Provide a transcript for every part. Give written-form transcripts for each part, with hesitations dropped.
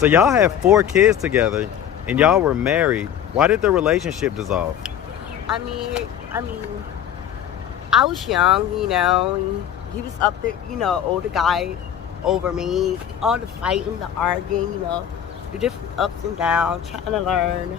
So y'all have 4 kids together, and y'all were married. Why did the relationship dissolve? I mean, I was young, you know, and he was up there, you know, older guy over me. All the fighting, the arguing, you know, the different ups and downs, trying to learn,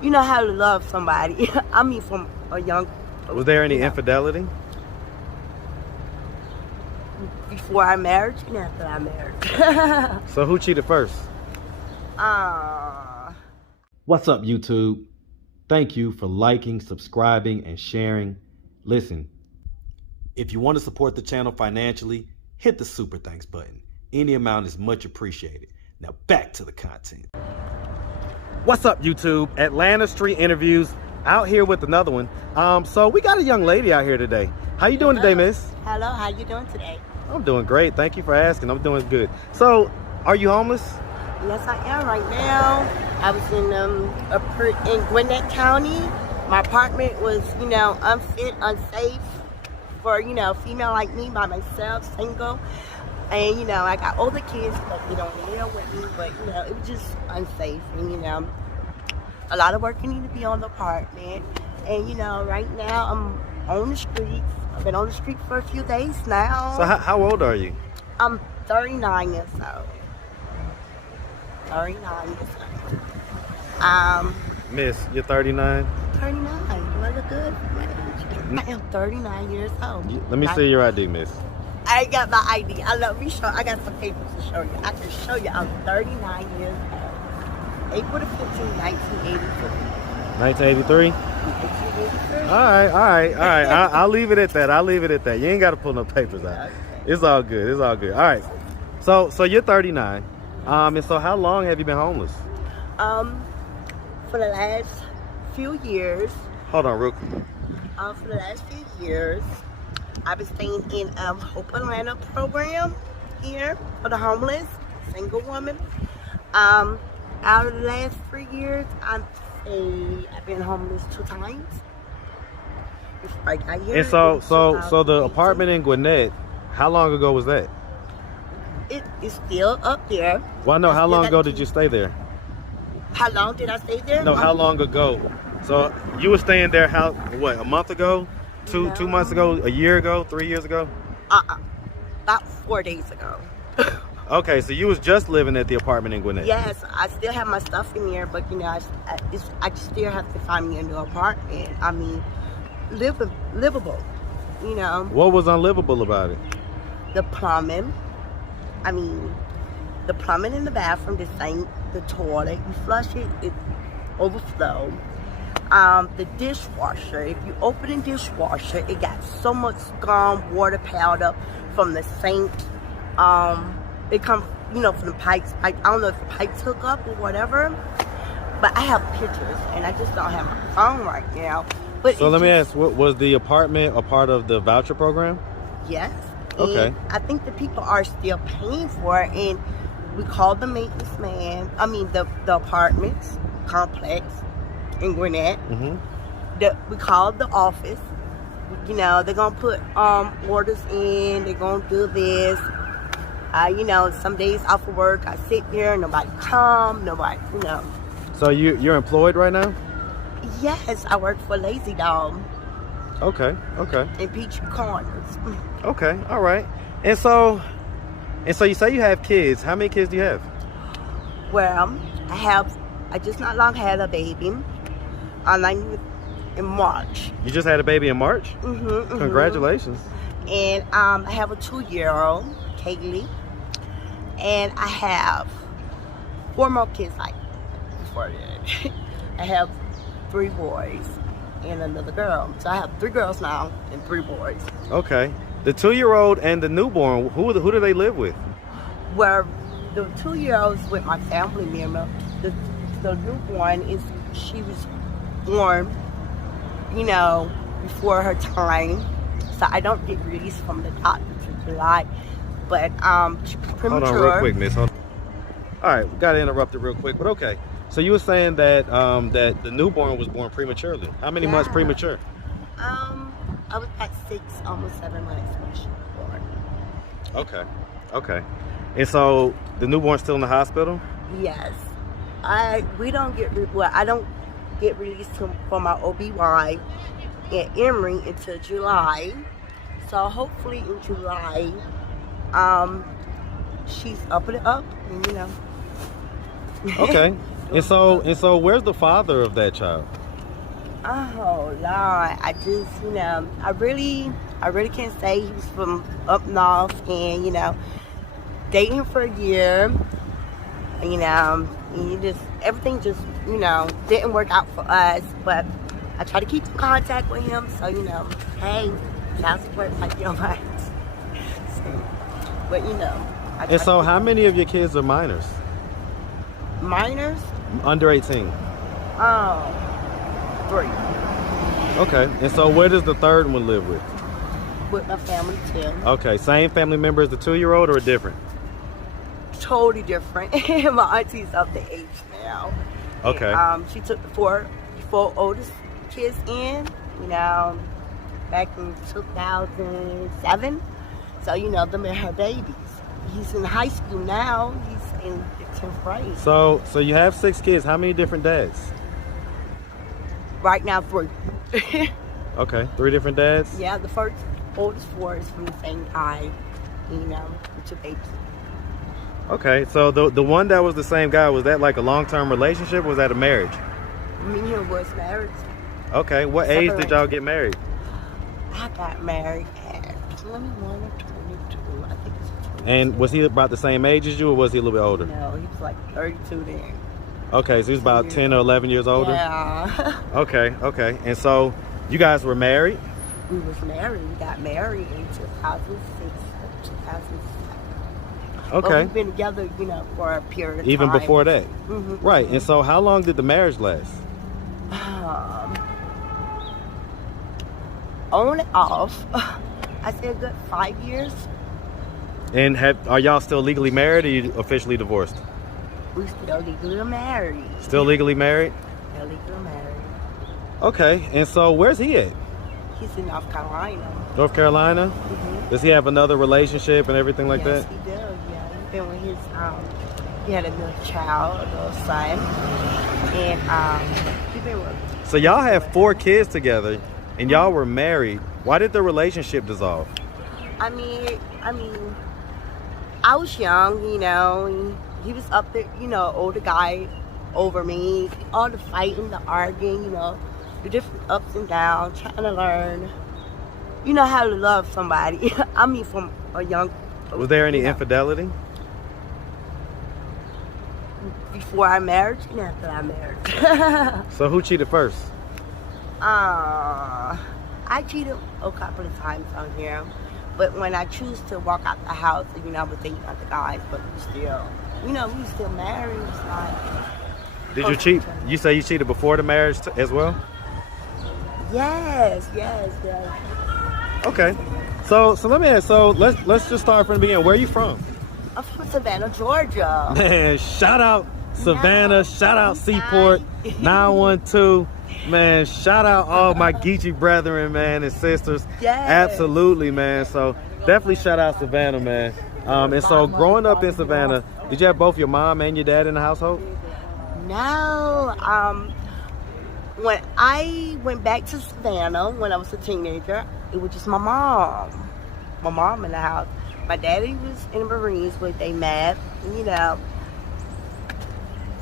you know, how to love somebody. I mean, from a young. Was there any infidelity? Before I married and after I married. So who cheated first? What's up, YouTube? Thank you for liking, subscribing, and sharing. Listen, if you want to support the channel financially, hit the super thanks button. Any amount is much appreciated. Now back to the content. What's up, YouTube? Atlanta Street Interviews, out here with another one. So we got a young lady out here today. How you doing today, miss? Hello, how you doing today? I'm doing great. Thank you for asking. I'm doing good. So, are you homeless? Yes, I am right now. I was in Gwinnett County. My apartment was, you know, unfit, unsafe for, you know, female like me, by myself, single. And, you know, I got older kids, but they don't live with me. But, you know, it was just unsafe. And, you know, a lot of work need to be on the apartment. And, you know, right now I'm on the streets. I've been on the street for a few days now. So how old are you? I'm 39 years old. 39 years old. Miss, you're 39? 39. Do I look good? I am 39 years old. Let me see your ID, miss. I ain't got my ID. I got some papers to show you. I can show you I'm 39 years old. April the 15th, 1983. 1983? All right. I'll leave it at that. You ain't got to pull no papers out. Okay. It's all good. All right. So you're 39. And so how long have you been homeless? For the last few years. Hold on, real quick. For the last few years, I've been staying in Hope Atlanta program here for the homeless, single woman. Out of the last 3 years, I've been homeless 2 times. Before I got here. And so the apartment in Gwinnett, how long ago was that? It is still up there. Well, no, how long ago did you stay there? How long did I stay there? No, how long ago? So you were staying there, a month ago? Two months ago? A year ago? 3 years ago? About 4 days ago. Okay, so you was just living at the apartment in Gwinnett? Yes, I still have my stuff in there, but you know, I still have to find me a new apartment. I mean, livable, you know. What was unlivable about it? The plumbing. I mean, the plumbing in the bathroom, the sink, the toilet. You flush it, it overflow. The dishwasher. If you open a dishwasher, it got so much scum, water piled up from the sink. It comes, you know, from the pipes. I don't know if the pipes hook up or whatever, but I have pictures, and I just don't have my phone right now. But so let me ask, was the apartment a part of the voucher program? Yes. Okay. And I think the people are still paying for it, and we called the maintenance man. I mean, the apartments complex in Gwinnett. We called the office. You know, they're gonna put orders in. They're gonna do this. You know, some days off of work, I sit there, nobody come, nobody, you know. So you're employed right now? Yes, I work for Lazy Dog. Okay. In Peach Corners. Okay, all right. And so you say you have kids. How many kids do you have? Well, I just not long had a baby. In March. You just had a baby in March? Congratulations. And I have a 2-year-old, Kaylee. And I have 4 more kids like before that. I have 3 boys and another girl. So I have 3 girls now and 3 boys. Okay. The 2-year-old and the newborn, who do they live with? Well, the 2-year-old's with my family member. The newborn she was born, you know, before her time. So I don't get released from the doctor to July. But she's premature. Hold on real quick, miss. Hold on. All right, we got to interrupt it real quick, but okay. So you were saying that that the newborn was born prematurely. How many months premature? I was at 6, almost 7 months when she was born. Okay. And so the newborn's still in the hospital? Yes. We don't get well. I don't get released from my OBY in Emory until July. So hopefully in July, she's up and up, and Okay. And so where's the father of that child? Oh Lord, I just I really can't say. He was from up north, and dating for a year. And you just everything just didn't work out for us. But I try to keep in contact with him, so hey, child support might be alright. But I And so how many of your kids are minors? minors? Under 18. Oh, 3 Okay. And so where does the third one live with? with my family too. Okay. Same family member as the 2-year-old or different? Totally different. My auntie's up to age now. Okay. And, she took the four oldest kids in, back in 2007. So them are her babies. He's in high school now. He's in the 10th grade. So you have 6 kids. How many different dads? Right now, 3. Okay. 3 different dads? Yeah, the oldest 4 is from the same guy. The 2 babies. Okay. So the one that was the same guy, was that like a long-term relationship or was that a marriage? Me and him was married. Okay. What age did y'all get married? I got married at 21 or 22. I think it's 22. And was he about the same age as you or was he a little bit older? No, he was like 32 then. Okay, so he was about 10 or 11 years older? Yeah. Okay. And so you guys were married? We was married. We got married in 2006, 2007. Okay. But we've been together, for a period of time. Even before that? Mm-hmm. Right. And so how long did the marriage last? On and off. I say a good 5 years. And are y'all still legally married or you officially divorced? We still legally married. Still legally married? Still legally married. Okay. And so where's he at? He's in North Carolina. North Carolina? Mm-hmm. Does he have another relationship and everything like yes, that? he does. Yeah, he's been with his he had a little child, a little son, and he's been with. So y'all have 4 kids together and y'all were married. Why did the relationship dissolve? I mean, I was young, and he was up there, older guy over me. All the fighting, the arguing, the different ups and downs, trying to learn, how to love somebody. I mean, from a young. Was there any infidelity? Before I married and after I married. So who cheated first? I cheated a couple of times on him. But when I choose to walk out the house, I was dating other guys, but we still, we were still married. It's not. Did you cheat? You say you cheated before the marriage as well? Yes. Okay. So let me ask. So let's just start from the beginning. Where are you from? I'm from Savannah, Georgia. Man, shout out Savannah. Shout out Seaport 912. Man, shout out all my Geechee brethren, man, and sisters. Yes. Absolutely, man. So definitely shout out Savannah, man. And so growing up in Savannah, did you have both your mom and your dad in the household? No. When I went back to Savannah when I was a teenager, it was just my mom. My mom in the house. My daddy was in the Marines, but they met.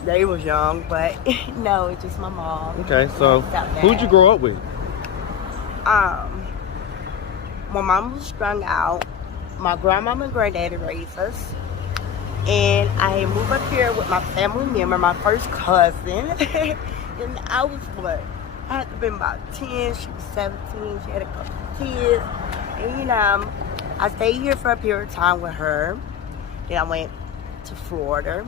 They was young, but no, it's just my mom. Okay, so who'd you grow up with? My mom was strung out. My grandmama and granddaddy raised us. And I moved up here with my family member, my first cousin. And I was what? I had to have been about 10. She was 17. She had a couple of kids. And I stayed here for a period of time with her. Then I went to Florida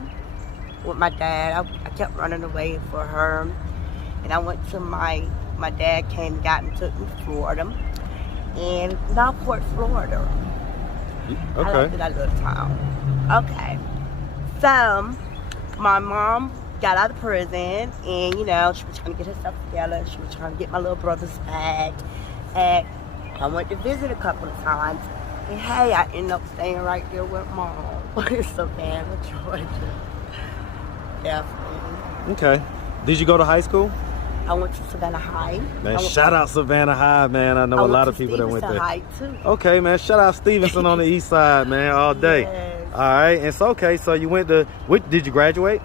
with my dad. I kept running away for her. And I went to my dad came and got me, took me to Florida. And Northport, Florida. Okay. I loved it. I love town. Okay. So, my mom got out of prison and, she was trying to get herself together. She was trying to get my little brothers back. And I went to visit a couple of times. And hey, I ended up staying right there with mom in Savannah, Georgia. definitely. Okay. Did you go to high school? I went to Savannah High. Man, shout out Savannah High, man. I know a lot of people that went there. High too. Okay, man. Shout out Stevenson on the east side, man, all day. Yes. All right. And so, okay, so you went to, did you graduate?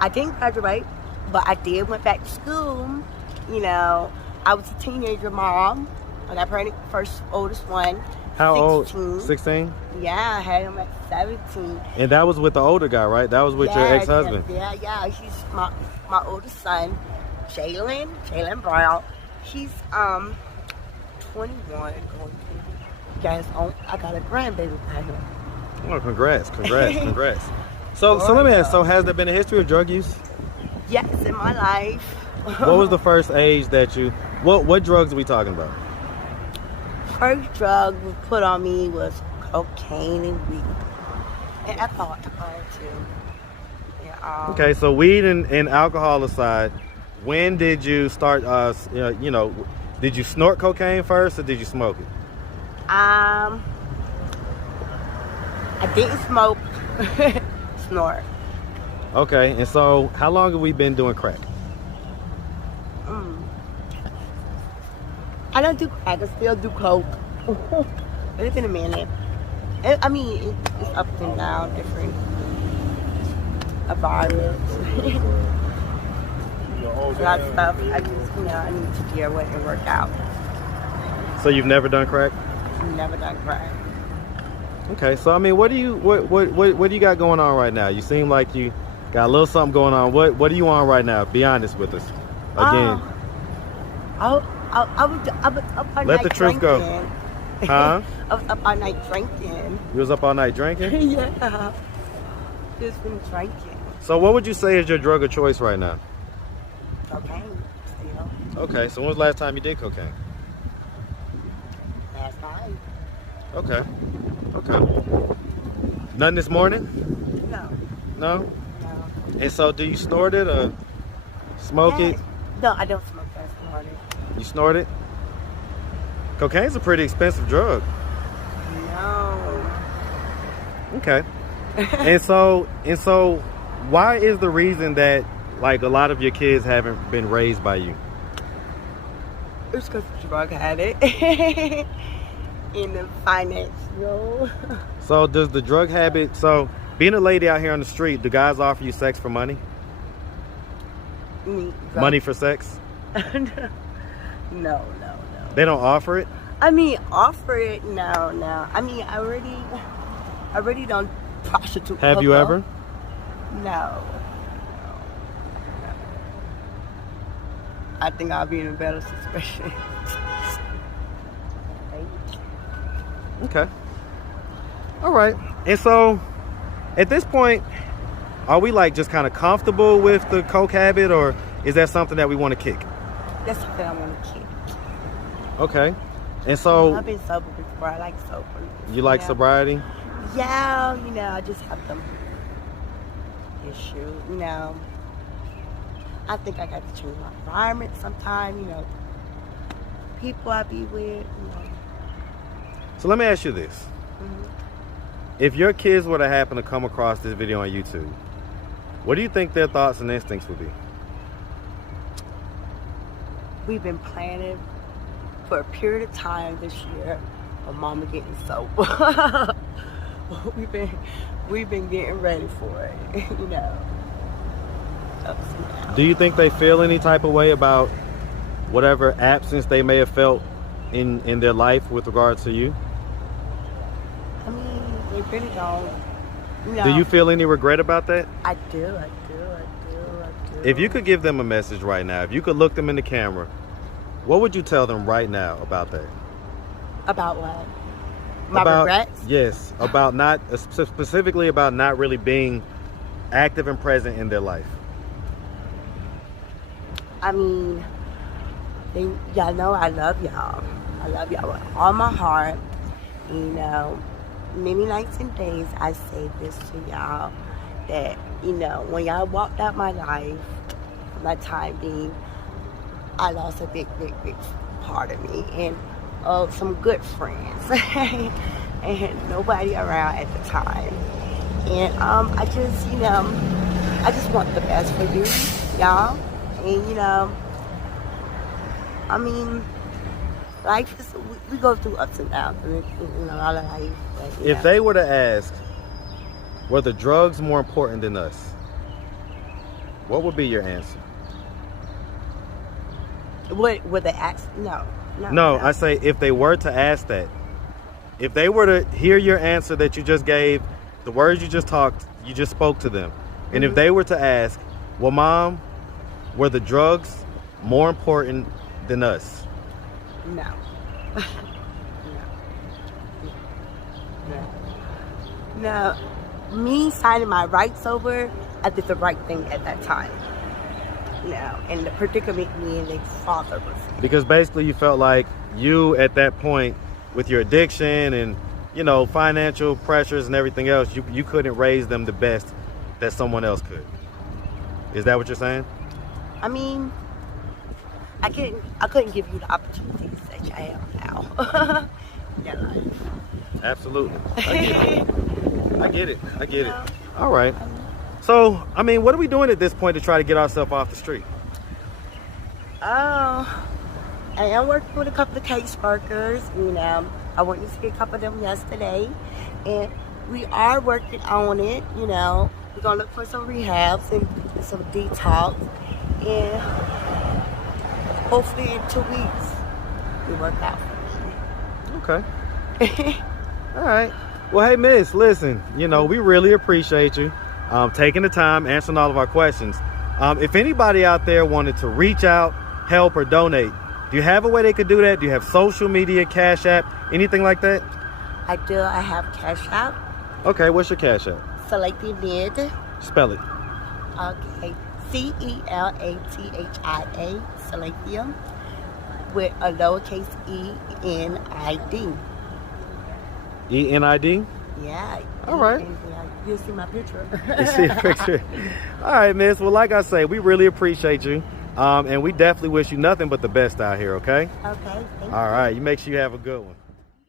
I didn't graduate, but I did went back to school. You know, I was a teenager mom. I got pregnant, first oldest one. How 16. old? 16? Yeah, I had him at 17. And that was with the older guy, right? That was with your ex-husband? Yeah. He's my oldest son, Jalen Brown. He's 21 going to get his own. I got a grandbaby by him. Oh, congrats. So let me ask, so has there been a history of drug use? Yes, in my life. What was the first age that you, what drugs are we talking about? First drug was put on me was cocaine and weed. And alcohol too. Yeah, okay, so weed and alcohol aside, when did you start, did you snort cocaine first or did you smoke it? I didn't smoke, snort. Okay, and so how long have we been doing crack? I don't do crack, I still do coke. It's been a minute. It's up and down, different environments. A lot of stuff I just, I need to deal with and work out. So you've never done crack? Never done crack. Okay, so what do you got going on right now? You seem like you got a little something going on. What are you on right now? Be honest with us. Again. I was up all Let night the truth drinking. go. Huh? I was up all night drinking. You was up all night drinking? Yeah. Just been drinking. So what would you say is your drug of choice right now? Cocaine, still. Okay, so when was the last time you did cocaine? Last night. Okay. Nothing this morning? No. No? No. And so do you snort it or smoke it? No, I don't smoke that morning. You snort it? Cocaine's a pretty expensive drug. No. Okay. and so why is the reason that like a lot of your kids haven't been raised by you? It's because the drug addict. In the financial. So does the drug habit, so being a lady out here on the street, do guys offer you sex for money? Money for sex? No. They don't offer it? Offer it, no. I already don't prostitute. Have you ever? No. I think I'll be in a better situation. Okay. All right. And so at this point, are we like just kind of comfortable with the coke habit, or is that something that we want to kick? That's something I want to kick. Okay. And so I've been sober before. I like sober. You like sobriety? Yeah, I just have them issue. I think I got to change my environment sometime. People I be with. So let me ask you this. If your kids were to happen to come across this video on YouTube, what do you think their thoughts and instincts would be? We've been planning for a period of time this year of mama getting sober. we've been getting ready for it, ups and downs. Do you think they feel any type of way about whatever absence they may have felt in their life with regards to you? They really don't. Do you feel any regret about that? I do. If you could give them a message right now, if you could look them in the camera, what would you tell them right now about that? About what? My regrets? Yes, about specifically about not really being active and present in their life. Y'all know I love y'all. I love y'all with all my heart. Many nights and days I say this to y'all, that, when y'all walked out my life, my time being, I lost a big part of me, and some good friends, and nobody around at the time. And I just, I just want the best for you, y'all. And you know, I mean, life is, we go through ups and downs in a lot of life. But, If they were to ask, were the drugs more important than us? What would be your answer? Would they ask? No. No, I say if they were to ask that, if they were to hear your answer that you just gave, the words you just spoke to them, and if they were to ask, well, Mom, were the drugs more important than us? No. No. Me signing my rights over, I did the right thing at that time. No, and the predicament me and their father was in. Because basically you felt like you at that point with your addiction and, you know, financial pressures and everything else, you couldn't raise them the best that someone else could. Is that what you're saying? I mean, I couldn't give you the opportunities that you have now. Yeah, life. Absolutely. I get it. All right. So, I mean, what are we doing at this point to try to get ourselves off the street? Oh, I am working with a couple of caseworkers. You know, I went to see a couple of them yesterday, and we are working on it. You know, we're gonna look for some rehabs and some detox, and hopefully in 2 weeks we work out. Okay. All right. Well, hey, Miss, listen, you know, we really appreciate you taking the time, answering all of our questions. If anybody out there wanted to reach out, help, or donate, do you have a way they could do that? Do you have social media, Cash App, anything like that? I do. I have Cash App. Okay, what's your Cash App? Celathiaenid. Spell it. Okay. Celathia, Celathia, with a lowercase E-N-I-D. E-N-I-D? Yeah. All right. You'll see my picture. You see a picture. All right, Miss. Well, like I say, we really appreciate you. And we definitely wish you nothing but the best out here, okay? Okay. Thank you. All right. You make sure you have a good one.